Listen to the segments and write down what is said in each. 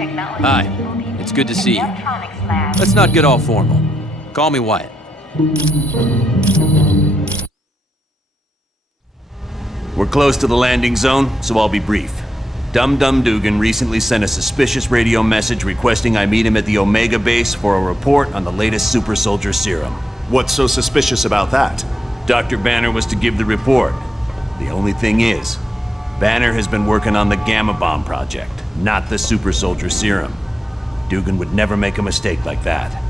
Hi, it's good to see you. Let's not get all formal. Call me Wyatt. We're close to the landing zone, so I'll be brief. Dum Dum Dugan recently sent a suspicious radio message requesting I meet him at the Omega base for a report on the latest super soldier serum. What's so suspicious about that? Dr. Banner was to give the report. The only thing is, Banner has been working on the Gamma Bomb project, not the super soldier serum. Dugan would never make a mistake like that.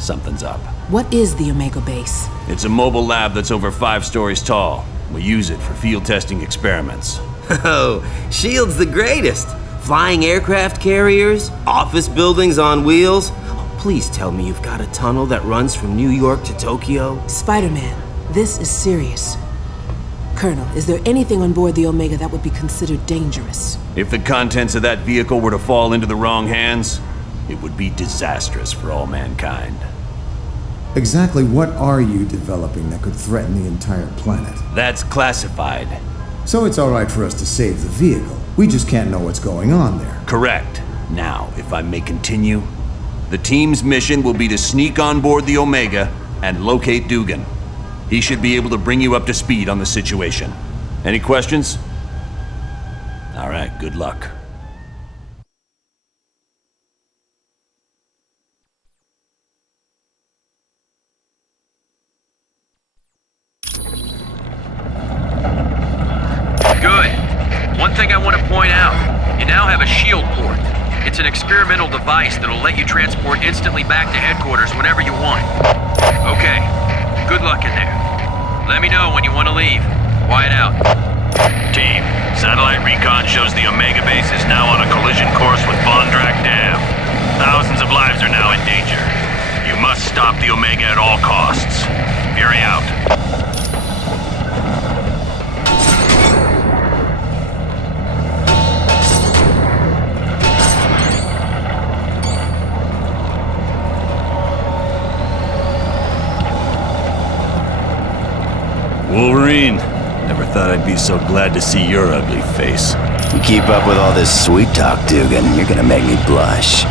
Something's up. What is the Omega base? It's a mobile lab that's over 5 stories tall. We use it for field testing experiments. Oh, S.H.I.E.L.D.'s the greatest. Flying aircraft carriers, office buildings on wheels. Oh, please tell me you've got a tunnel that runs from New York to Tokyo. Spider-Man, this is serious. Colonel, is there anything on board the Omega that would be considered dangerous? If the contents of that vehicle were to fall into the wrong hands, it would be disastrous for all mankind. Exactly what are you developing that could threaten the entire planet? That's classified. So it's all right for us to save the vehicle. We just can't know what's going on there. Correct. Now, if I may continue, the team's mission will be to sneak on board the Omega and locate Dugan. He should be able to bring you up to speed on the situation. Any questions? All right, good luck. Good. One thing I want to point out, you now have a shield port. It's an experimental device that'll let you transport instantly back to headquarters whenever you want. Okay, good luck in there. Let me know when you want to leave. Wyatt out. Team, satellite recon shows the Omega base is now on a collision course with Bondrak Dam. Thousands of lives are now in danger. You must stop the Omega at all costs. Fury out. Wolverine, never thought I'd be so glad to see your ugly face. You keep up with all this sweet talk, Dugan, you're gonna make me blush.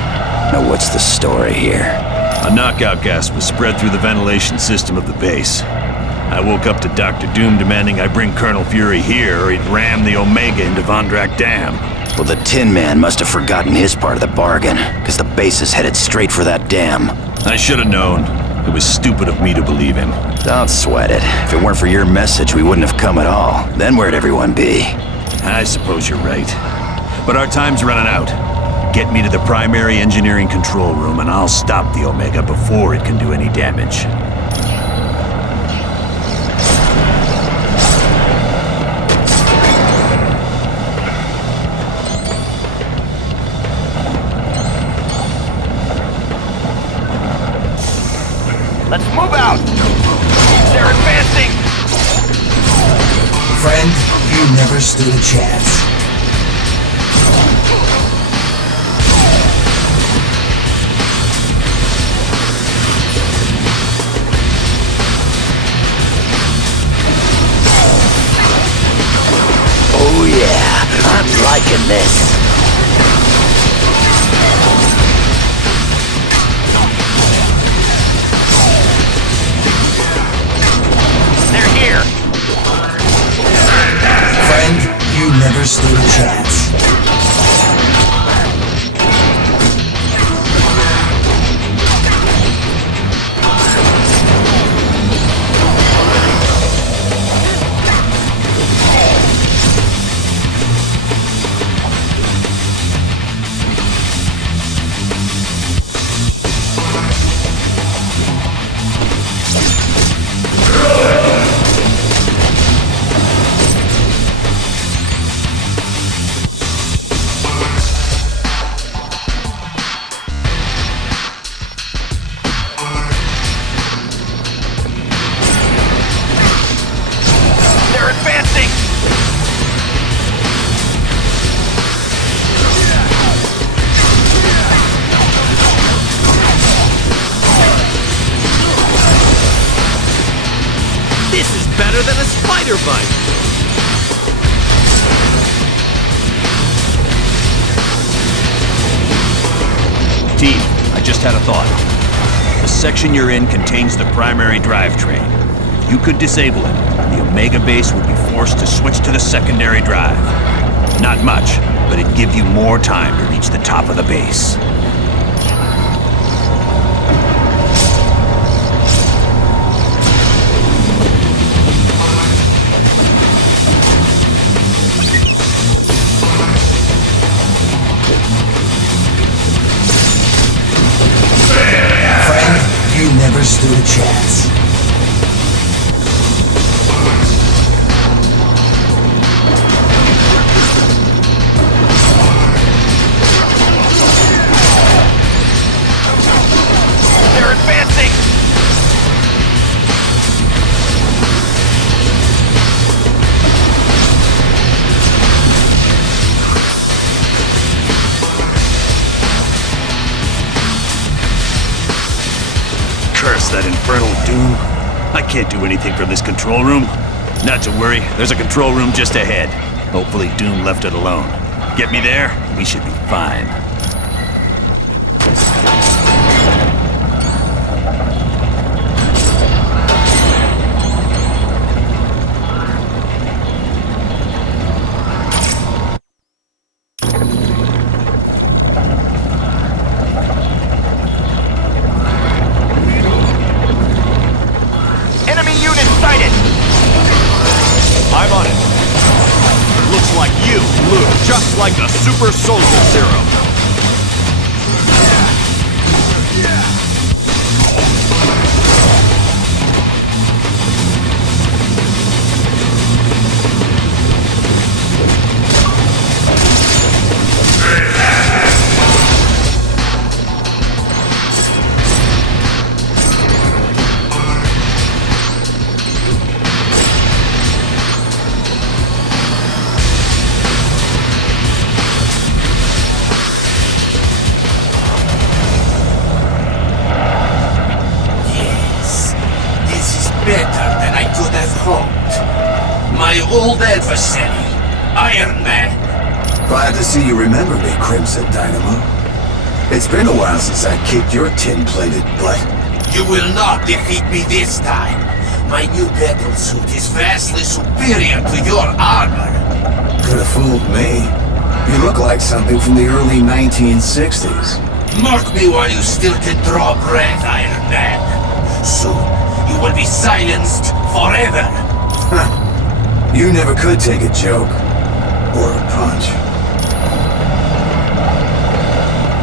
Now what's the story here? A knockout gas was spread through the ventilation system of the base. I woke up to Dr. Doom demanding I bring Colonel Fury here or he'd ram the Omega into Bondrak Dam. Well, the Tin Man must have forgotten his part of the bargain, because the base is headed straight for that dam. I should have known. It was stupid of me to believe him. Don't sweat it. If it weren't for your message, we wouldn't have come at all. Then where'd everyone be? I suppose you're right. But our time's running out. Get me to the primary engineering control room and I'll stop the Omega before it can do any damage. Let's move out! They're advancing! Friend, you never stood a chance. Oh yeah, I'm liking this. They're here! Friend, you never stood a chance. They're advancing! This is better than a spider bite! Team, I just had a thought. The section you're in contains the primary drivetrain. You could disable it. The Omega base would be forced to switch to the secondary drive. Not much, but it'd give you more time to reach the top of the base. Friend, you never stood a chance. They're advancing! Curse that infernal doom. I can't do anything from this control room. Not to worry, there's a control room just ahead. Hopefully Doom left it alone. Get me there, we should be fine. Enemy unit sighted! I'm on it. Looks like you blew just like a super soldier serum. Better than I could have hoped. My old adversary, Iron Man. Glad to see you remember me, Crimson Dynamo. It's been a while since I kicked your tin-plated butt. You will not defeat me this time. My new battle suit is vastly superior to your armor. Could have fooled me. You look like something from the early 1960s. Mark me while you still can draw breath, Iron Man. Soon, you will be silenced forever. You never could take a joke. Or a punch.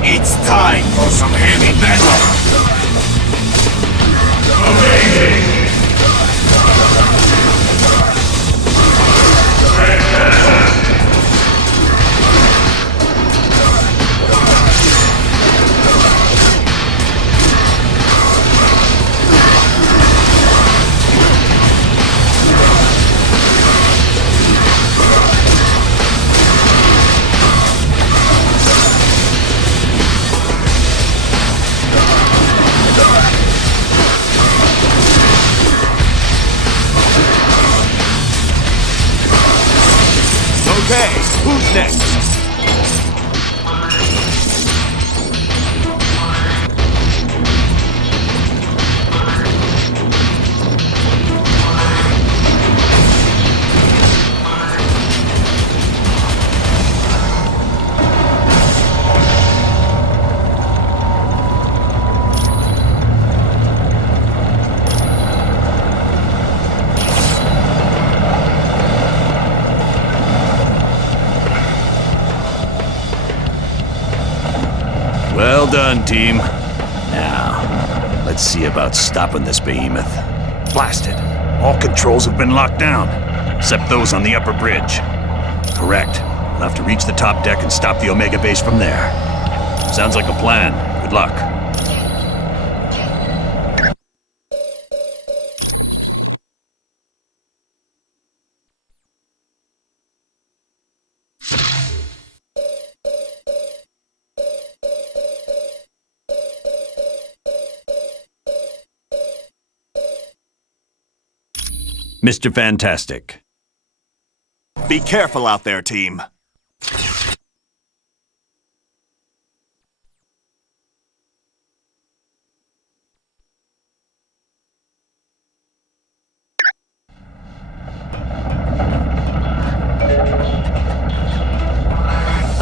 It's time for some heavy metal. Okay, who's next? Well done, team. Now, let's see about stopping this behemoth. Blasted. All controls have been locked down, except those on the upper bridge. Correct. We'll have to reach the top deck and stop the Omega base from there. Sounds like a plan. Good luck. Mr. Fantastic. Be careful out there, team.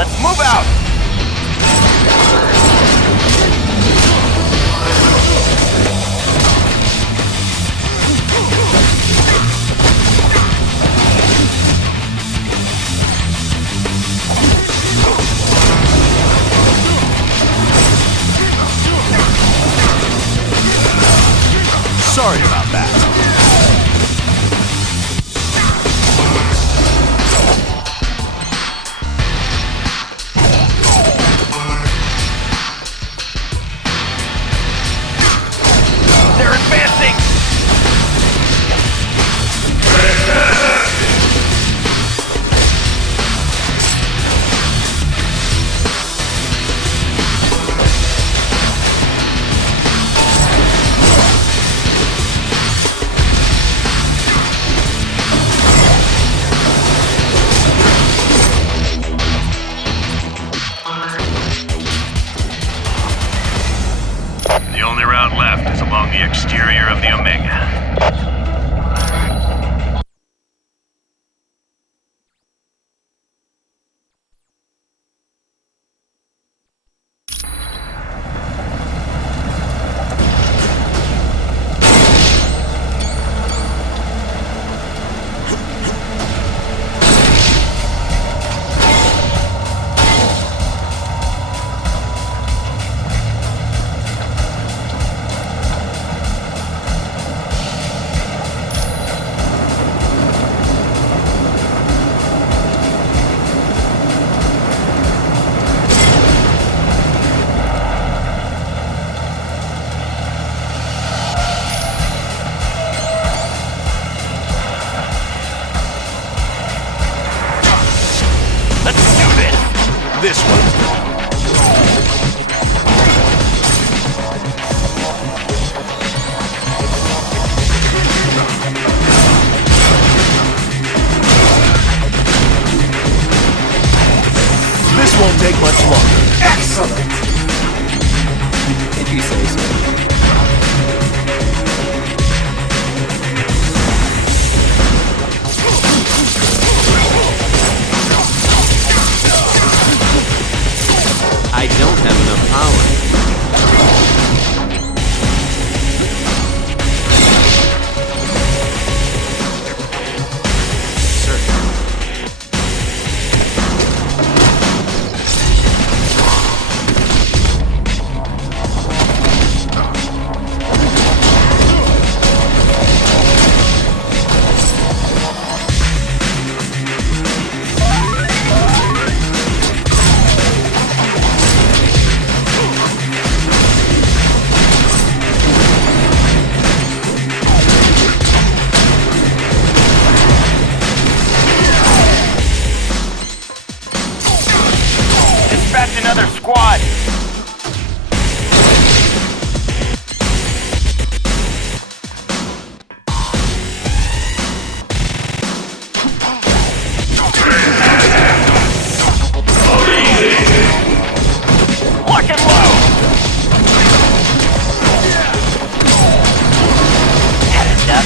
Let's move out! Sorry about that. They're advancing! The only route left is along the exterior of the Omega. This one. This won't take much longer. Excellent! If you say so. I don't have enough power. Dispatch another squad! Lock and load! Headed up.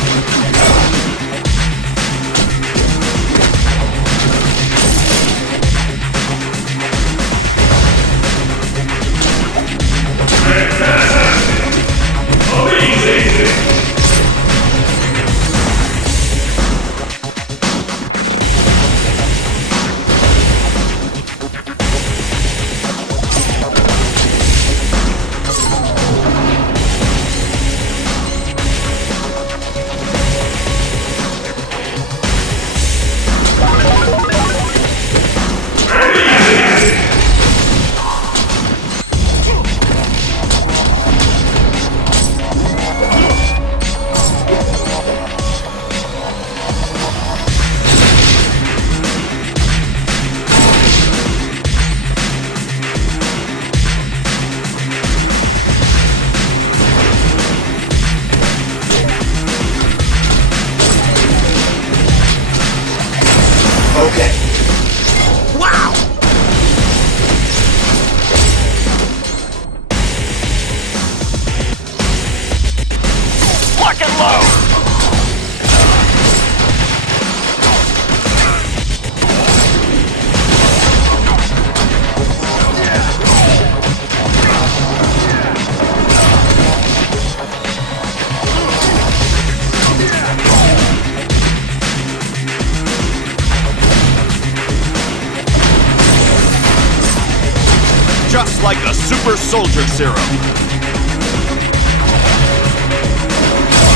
just like the super soldier serum.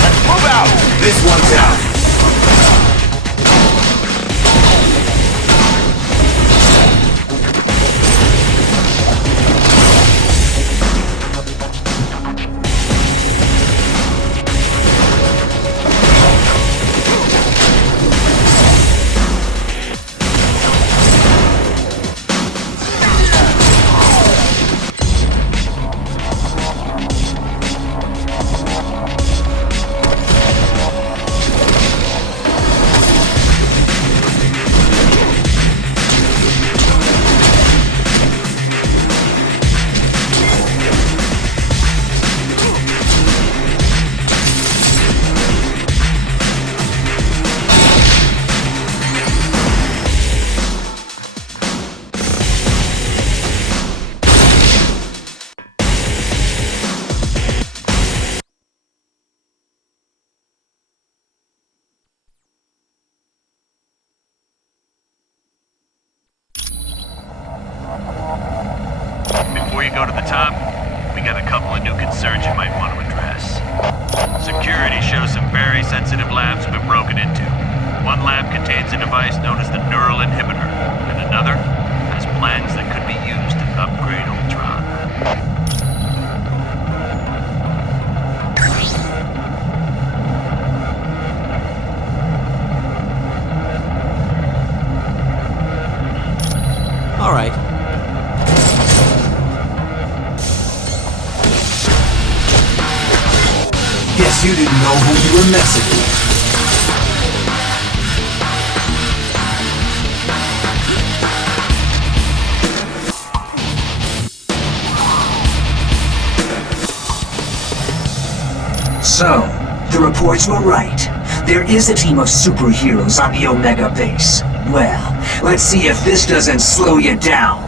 Let's move out! This one's out. Before you go to the top, we got a couple of new concerns you might want to address. Security shows some very sensitive labs have been broken into. One lab contains a device known as the neural inhibitor, and another has plans that could be used to upgrade Ultron. All right. Guess you didn't know who you were messing with. So, the reports were right. There is a team of superheroes on the Omega base. Well, let's see if this doesn't slow you down.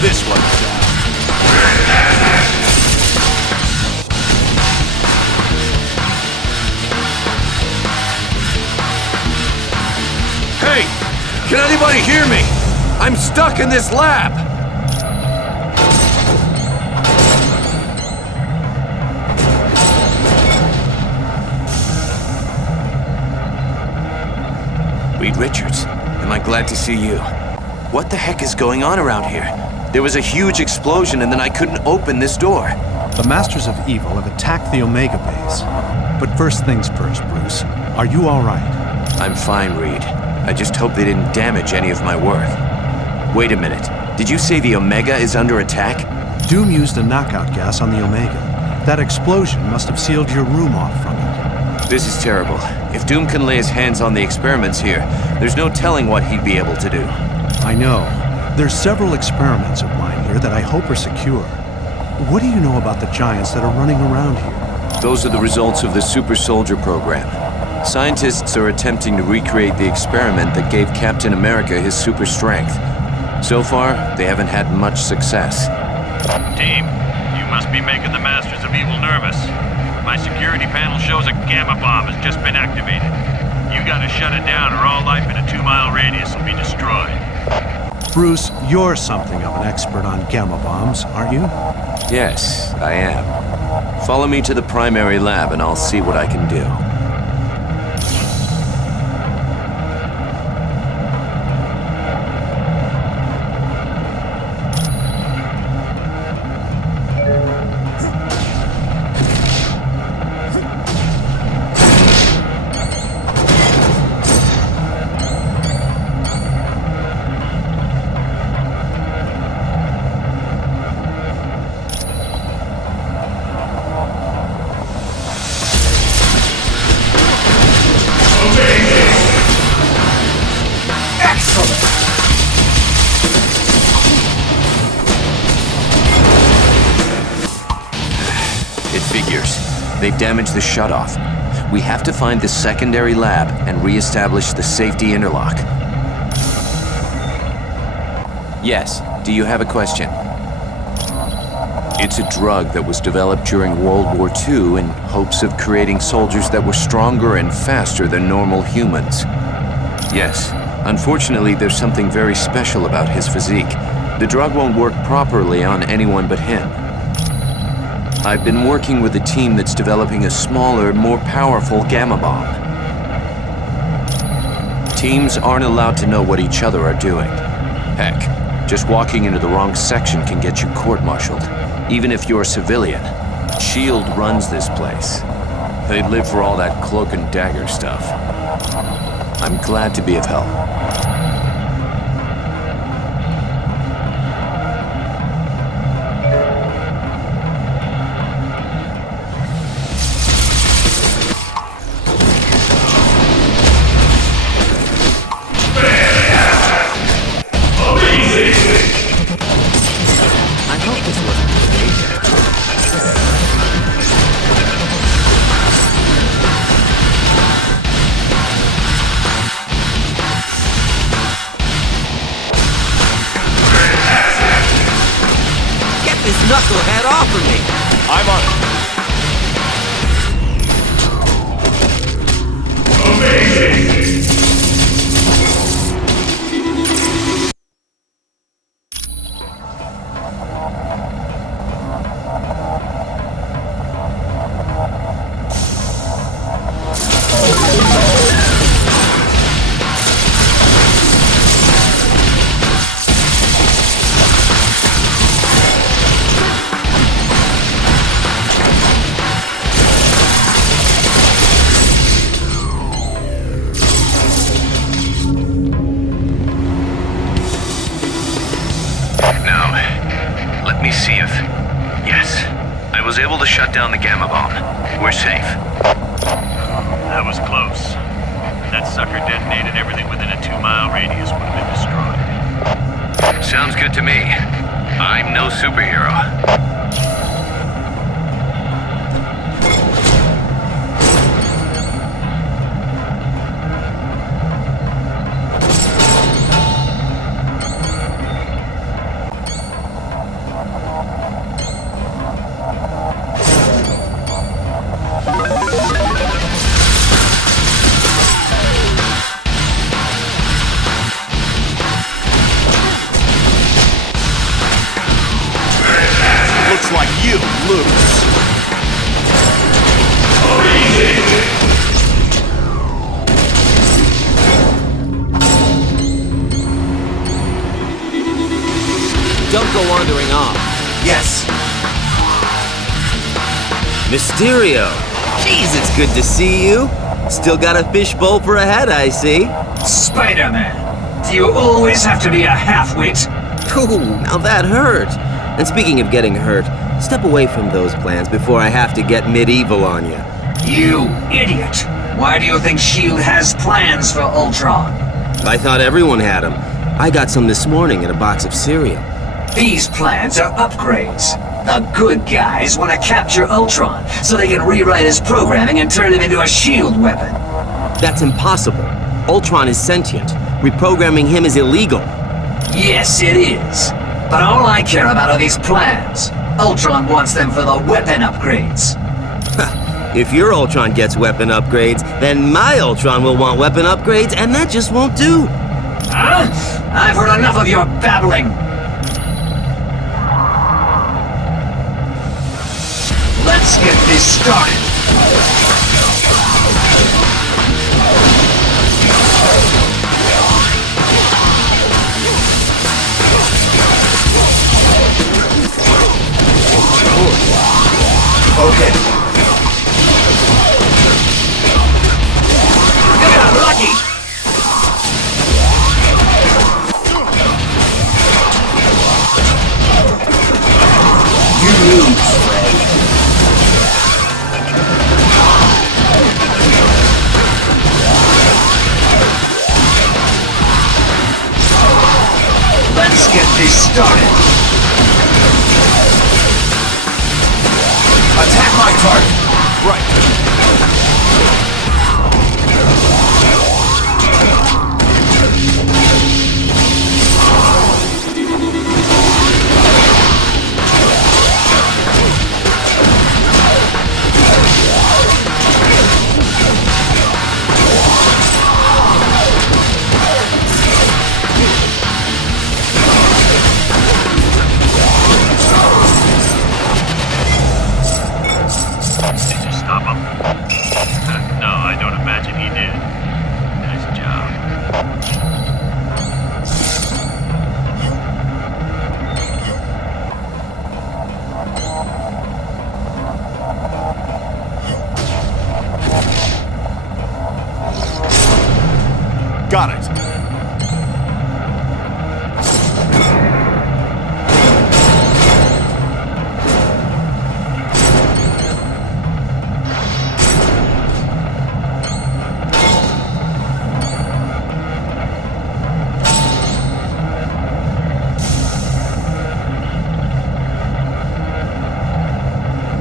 This one's down. Hey! Can anybody hear me? I'm stuck in this lab! Reed Richards, am I glad to see you. What the heck is going on around here? There was a huge explosion and then I couldn't open this door. The Masters of Evil have attacked the Omega base. But first things first, Bruce. Are you all right? I'm fine, Reed. I just hope they didn't damage any of my work. Wait a minute. Did you say the Omega is under attack? Doom used a knockout gas on the Omega. That explosion must have sealed your room off from it. This is terrible. If Doom can lay his hands on the experiments here, there's no telling what he'd be able to do. I know. There's several experiments of mine here that I hope are secure. What do you know about the giants that are running around here? Those are the results of the Super Soldier program. Scientists are attempting to recreate the experiment that gave Captain America his super strength. So far, they haven't had much success. Team, you must be making the Masters of Evil nervous. My security panel shows a gamma bomb has just been activated. You gotta shut it down or all life in a 2-mile radius will be destroyed. Bruce, you're something of an expert on gamma bombs, aren't you? Yes, I am. Follow me to the primary lab and I'll see what I can do. They damaged the shutoff. We have to find the secondary lab and re-establish the safety interlock. Yes, do you have a question? It's a drug that was developed during World War II in hopes of creating soldiers that were stronger and faster than normal humans. Yes, unfortunately there's something very special about his physique. The drug won't work properly on anyone but him. I've been working with a team that's developing a smaller, more powerful gamma bomb. Teams aren't allowed to know what each other are doing. Heck, just walking into the wrong section can get you court-martialed, even if you're a civilian. S.H.I.E.L.D. runs this place. They live for all that cloak and dagger stuff. I'm glad to be of help. Knucklehead off of me! I'm on it. Amazing! Shut down the gamma bomb. We're safe. That was close. If that sucker detonated, everything within a 2-mile radius would have been destroyed. Sounds good to me. I'm no superhero. Like you lose. Don't go wandering off. Yes. Mysterio. Jeez, it's good to see you. Still got a fishbowl for a head, I see. Spider-Man, do you always have to be a half-wit? Ooh, now that hurt. And speaking of getting hurt, step away from those plans before I have to get medieval on you. You idiot! Why do you think S.H.I.E.L.D. has plans for Ultron? I thought everyone had them. I got some this morning in a box of cereal. These plans are upgrades. The good guys want to capture Ultron so they can rewrite his programming and turn him into a S.H.I.E.L.D. weapon. That's impossible. Ultron is sentient. Reprogramming him is illegal. Yes, it is. But all I care about are these plans. Ultron wants them for the weapon upgrades. If your Ultron gets weapon upgrades, then my Ultron will want weapon upgrades, and that just won't do. Huh? I've heard enough of your babbling. Let's get this started. Okay. You got lucky. You lose, Fred. Let's get this started. Attack my target! Did you stop him? No, I don't imagine he did. Nice job. Got it.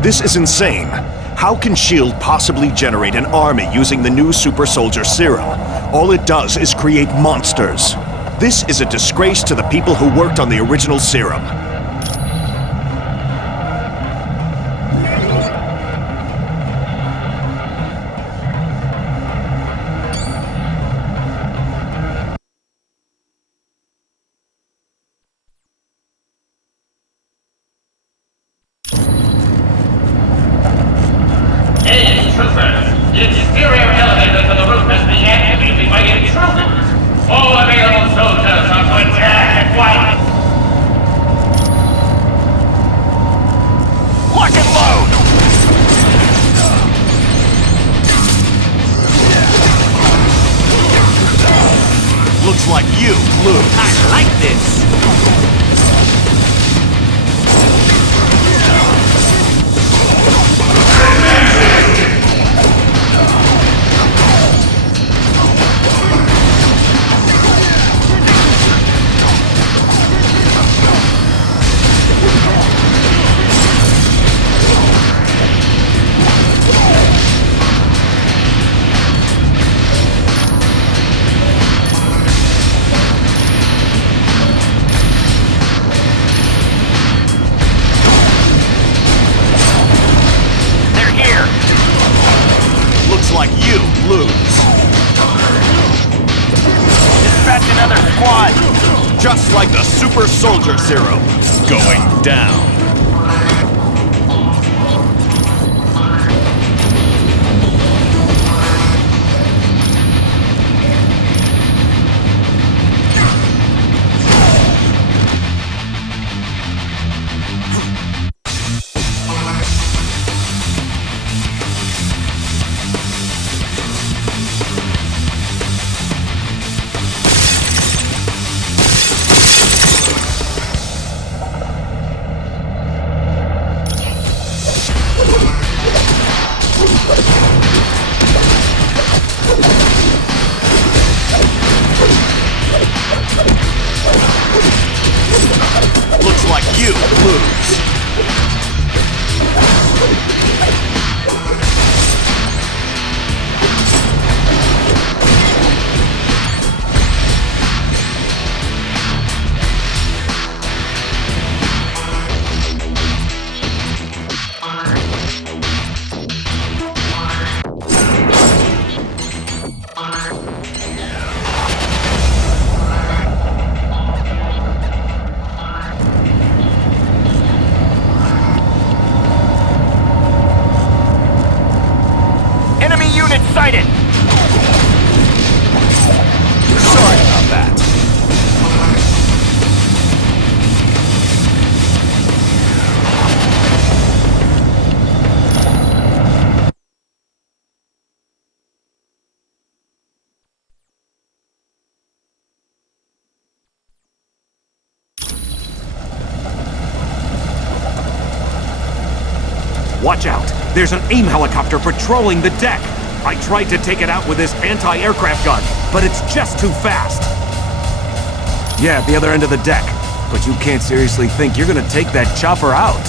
This is insane. How can S.H.I.E.L.D. possibly generate an army using the new super soldier serum? All it does is create monsters. This is a disgrace to the people who worked on the original serum. Looks like you, Blue. I like this. Like you lose. Dispatch another squad. Just like the super soldier serum going down. Looks like you lose. Sighted! Sorry about that. Watch out! There's an AIM helicopter patrolling the deck! I tried to take it out with this anti-aircraft gun, but it's just too fast! Yeah, at the other end of the deck. But you can't seriously think you're gonna take that chopper out.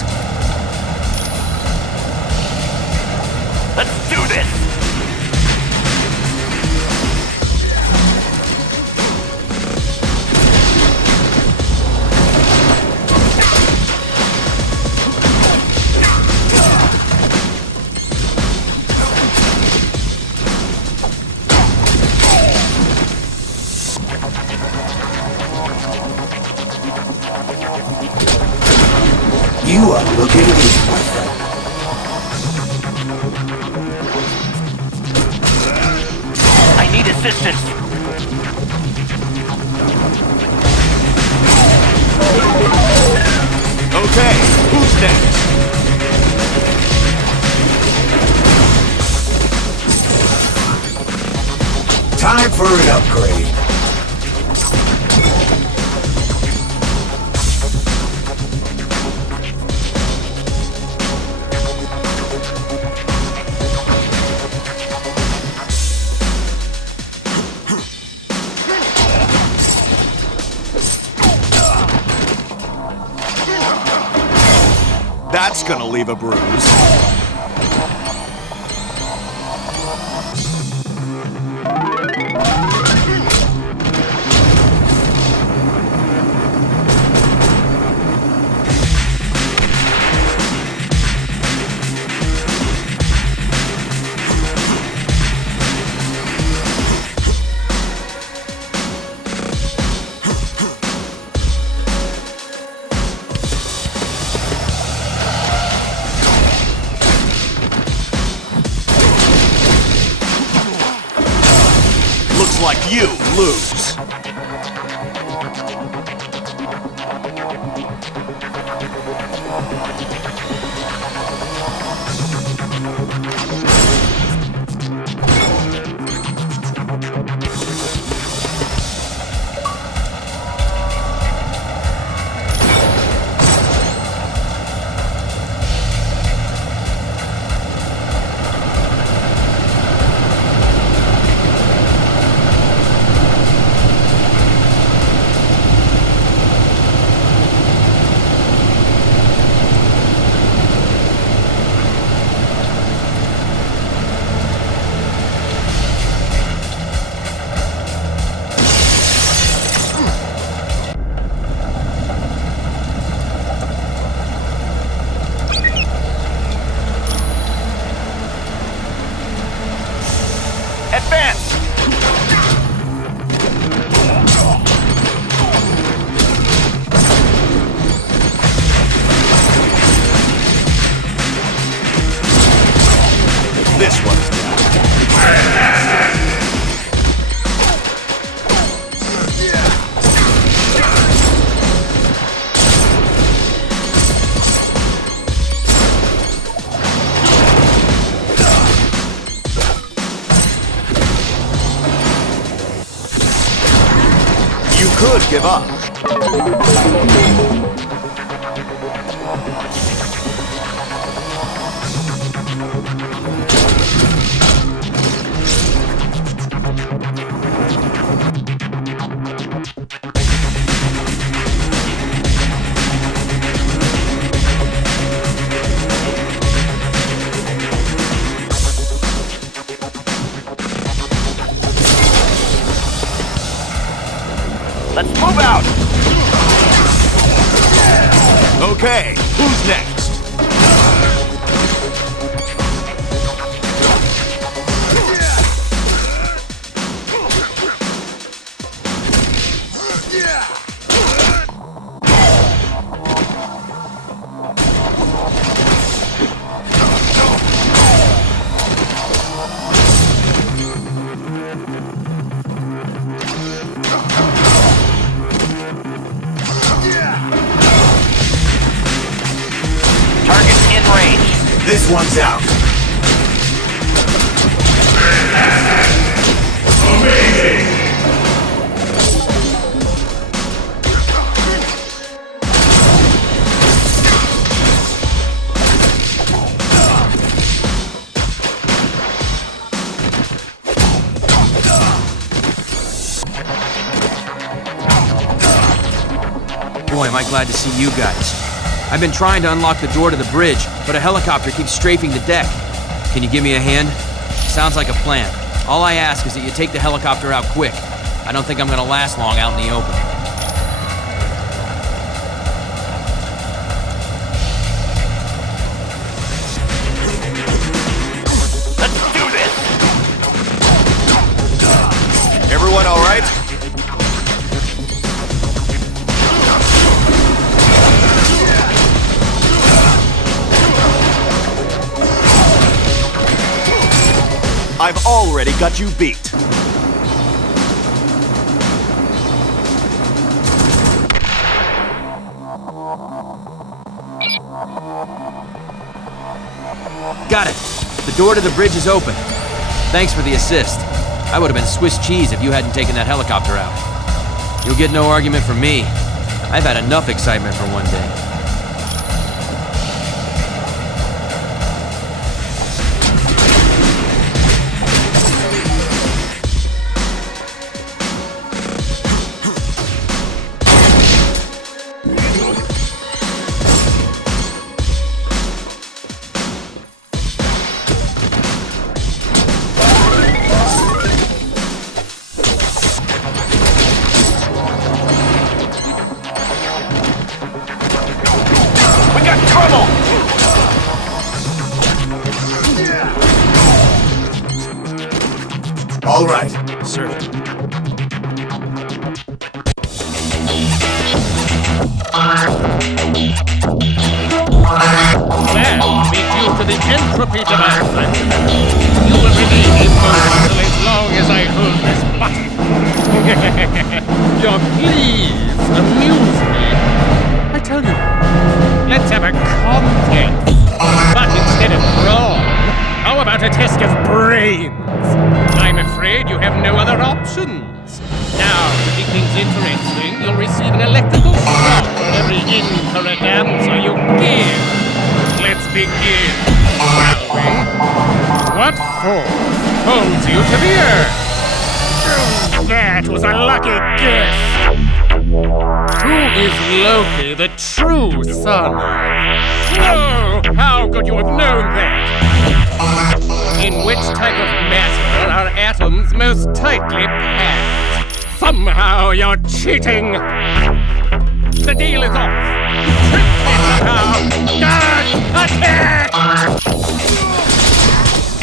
You are looking weak, my friend. I need assistance. Okay, who's next? Time for an upgrade. That's gonna leave a bruise. Looks like you lose. This one's You could give up. Let's move out! Okay, who's next? This one's out. Amazing! Boy, am I glad to see you guys. I've been trying to unlock the door to the bridge, but a helicopter keeps strafing the deck. Can you give me a hand? Sounds like a plan. All I ask is that you take the helicopter out quick. I don't think I'm gonna last long out in the open. Let's do this! Everyone all right? already got you beat. Got it. The door to the bridge is open. Thanks for the assist. I would have been Swiss cheese if you hadn't taken that helicopter out. You'll get no argument from me. I've had enough excitement for one day. All right. Sir. That will be due to the entropy device. You will remain immobile as long as I hold this button. Your pleas amuse me. I tell you, let's have a contest. But instead of brawn, how about a test of brains? I'm afraid you have no other options. Now, to make things interesting, you'll receive an electrical shock for every incorrect answer you give. Let's begin, shall we? What force holds you to the earth? That was a lucky guess. Who is Loki, the true sun? No! How could you have known that? In which type of matter are atoms most tightly packed? Somehow you're cheating! The deal is off! Tricked me somehow! Guard! Attack!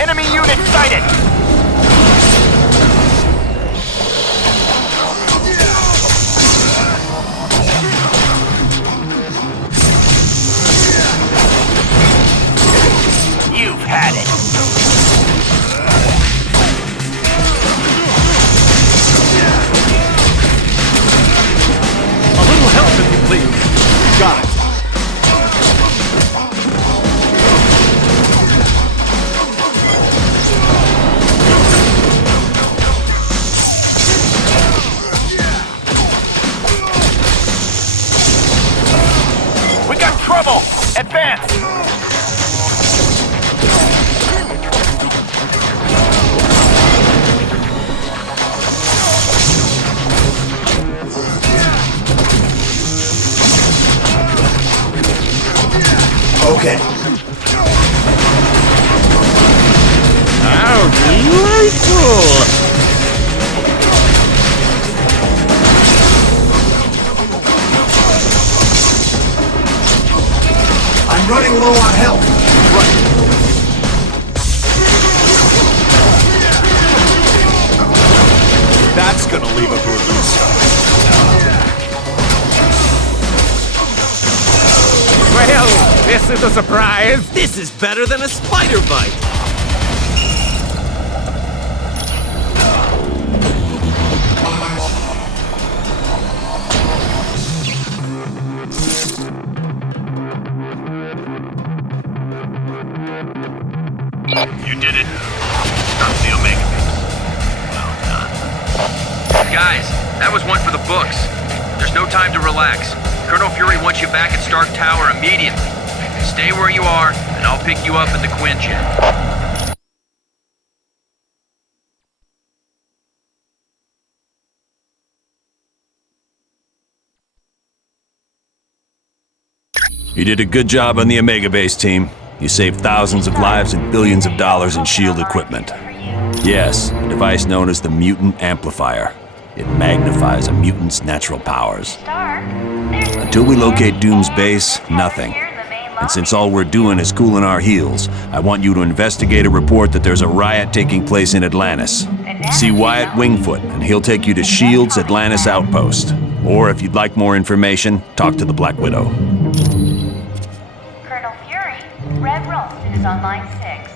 Enemy unit sighted! You've had it. A little help, if you please. Got it. We got trouble! Advance! Okay. How delightful! I'm running low on health. That's gonna leave a bruise. Well, this is a surprise. This is better than a spider bite. You did it. Stop the Omega base. Well done. Guys, that was one for the books. There's no time to relax. Colonel Fury wants you back at Stark Tower immediately. Stay where you are, and I'll pick you up in the Quinjet. You did a good job on the Omega Base, team. You saved thousands of lives and billions of dollars in SHIELD equipment. Yes, a device known as the Mutant Amplifier. It magnifies a mutant's natural powers. Until we locate Doom's base, nothing. And since all we're doing is cooling our heels, I want you to investigate a report that there's a riot taking place in Atlantis. See Wyatt Wingfoot, and he'll take you to SHIELD's Atlantis outpost. Or if you'd like more information, talk to the Black Widow. Colonel Fury, Red Roasted is on line 6.